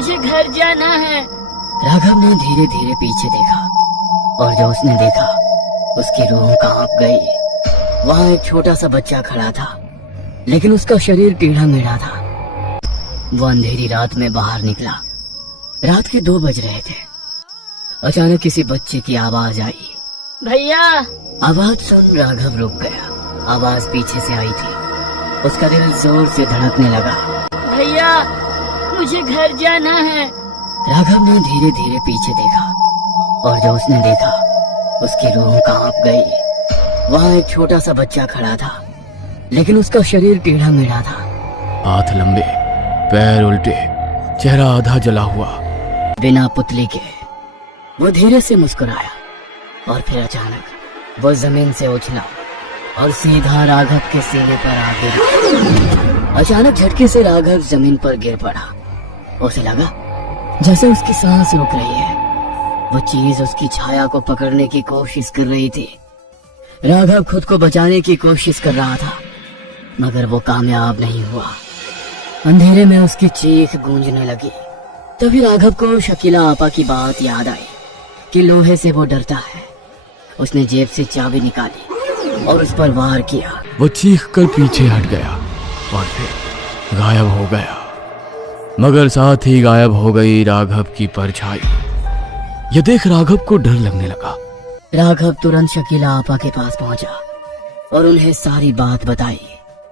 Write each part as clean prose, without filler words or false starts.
मुझे घर जाना है। राघव ने धीरे धीरे पीछे देखा और जो उसने देखा उसकी रूह कांप गई। वहाँ एक छोटा सा बच्चा खड़ा था, लेकिन उसका शरीर टेढ़ा मेढ़ा था। वो अंधेरी रात में बाहर निकला। रात के 2 बज रहे थे। अचानक किसी बच्चे की आवाज आई। भैया। आवाज सुन राघव रुक गया। आवाज पीछे से आई थी। उसका दिल जोर से धड़कने लगा। भैया, मुझे घर जाना है। राघव ने धीरे धीरे पीछे देखा और जो उसने देखा उसकी रूह कांप गई। वहाँ एक छोटा सा बच्चा खड़ा था, लेकिन उसका शरीर टेढ़ा मेढ़ा था। हाथ लंबे, पैर उल्टे, चेहरा आधा जला हुआ। बिना पुतली के वो धीरे से मुस्कुराया और फिर अचानक वो जमीन से उछला और सीधा राघव के सीने पर आ गिरा। अचानक झटके से राघव जमीन पर गिर पड़ा। उसे लगा जैसे उसकी सांस रुक रही है। वो चीज उसकी छाया को पकड़ने की कोशिश कर रही थी। राघव खुद को बचाने की कोशिश कर रहा था, मगर वो कामयाब नहीं हुआ। अंधेरे में उसकी चीख गूंजने लगी। तभी राघव को शकीला आपा की बात याद आई कि लोहे से वो डरता है। उसने जेब से चाबी निकाली और उस पर वार किया। वो चीख कर पीछे हट गया और फिर गायब हो गया, मगर साथ ही गायब हो गई राघव की परछाई। यह देख राघव को डर लगने लगा। राघव तुरंत शकीला आपा के पास पहुंचा और उन्हें सारी बात बताई।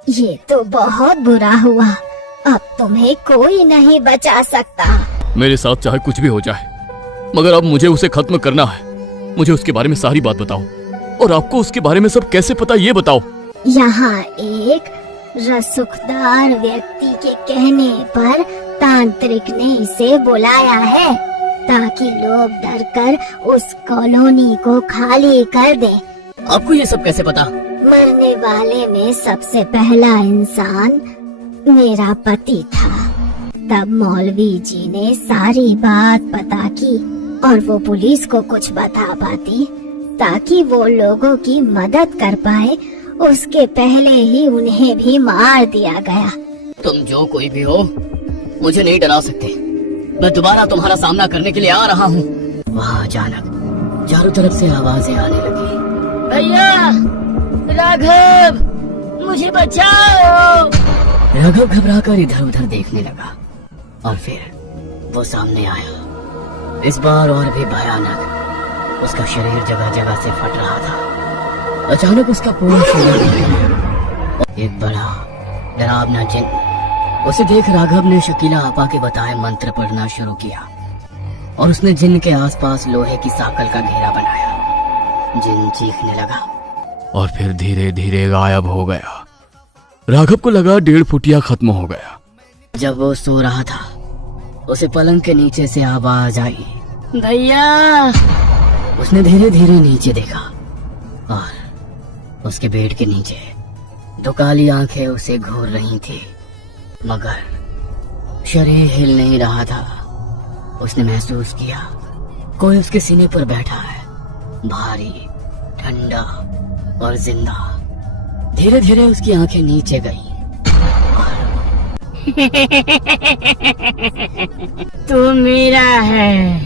ये तो बहुत बुरा हुआ। अब तुम्हें कोई नहीं बचा सकता। मेरे साथ चाहे कुछ भी हो जाए, मगर अब मुझे उसे खत्म करना है। मुझे उसके बारे में सारी बात बताओ, और आपको उसके बारे में सब कैसे पता ये बताओ। यहाँ एक रसूखदार व्यक्ति के कहने पर तांत्रिक ने इसे बुलाया है, ताकि लोग डरकर उस कॉलोनी को खाली कर दें। आपको ये सब कैसे पता? मरने वाले में सबसे पहला इंसान मेरा पति था। तब मौलवी जी ने सारी बात पता की और वो पुलिस को कुछ बता पाती, ताकि वो लोगों की मदद कर पाए। उसके पहले ही उन्हें भी मार दिया गया। तुम जो कोई भी हो, मुझे नहीं डरा सकते। मैं दोबारा तुम्हारा सामना करने के लिए आ रहा हूँ। वहाँ अचानक चारों तरफ से आवाजें आने लगी। भैया, राघव, मुझे बचाओ। राघव घबरा कर इधर उधर देखने लगा और फिर वो सामने आया। इस बार और भी भयानक। उसका शरीर जगह जगह से फट रहा था। अचानक उसका पूरा शरीर एक बड़ा डरावना जिन। उसे देख राघव ने शकीला आपा के बताए मंत्र पढ़ना शुरू किया और उसने जिन के आसपास लोहे की साकल का घेरा बनाया। जिन चीखने लगा और फिर धीरे धीरे गायब हो गया। राघव को लगा 1.5 फुटिया खत्म हो गया। जब वो सो रहा था, उसे पलंग के नीचे से आवाज आई। भैया। उसने धीरे धीरे नीचे देखा और उसके बेड के नीचे 2 काली आंखें उसे घूर रही थी, मगर शरीर हिल नहीं रहा था। उसने महसूस किया कोई उसके सीने पर बैठा है, भारी, ठंडा और जिंदा। धीरे धीरे उसकी आंखें नीचे गईं। तू मेरा है।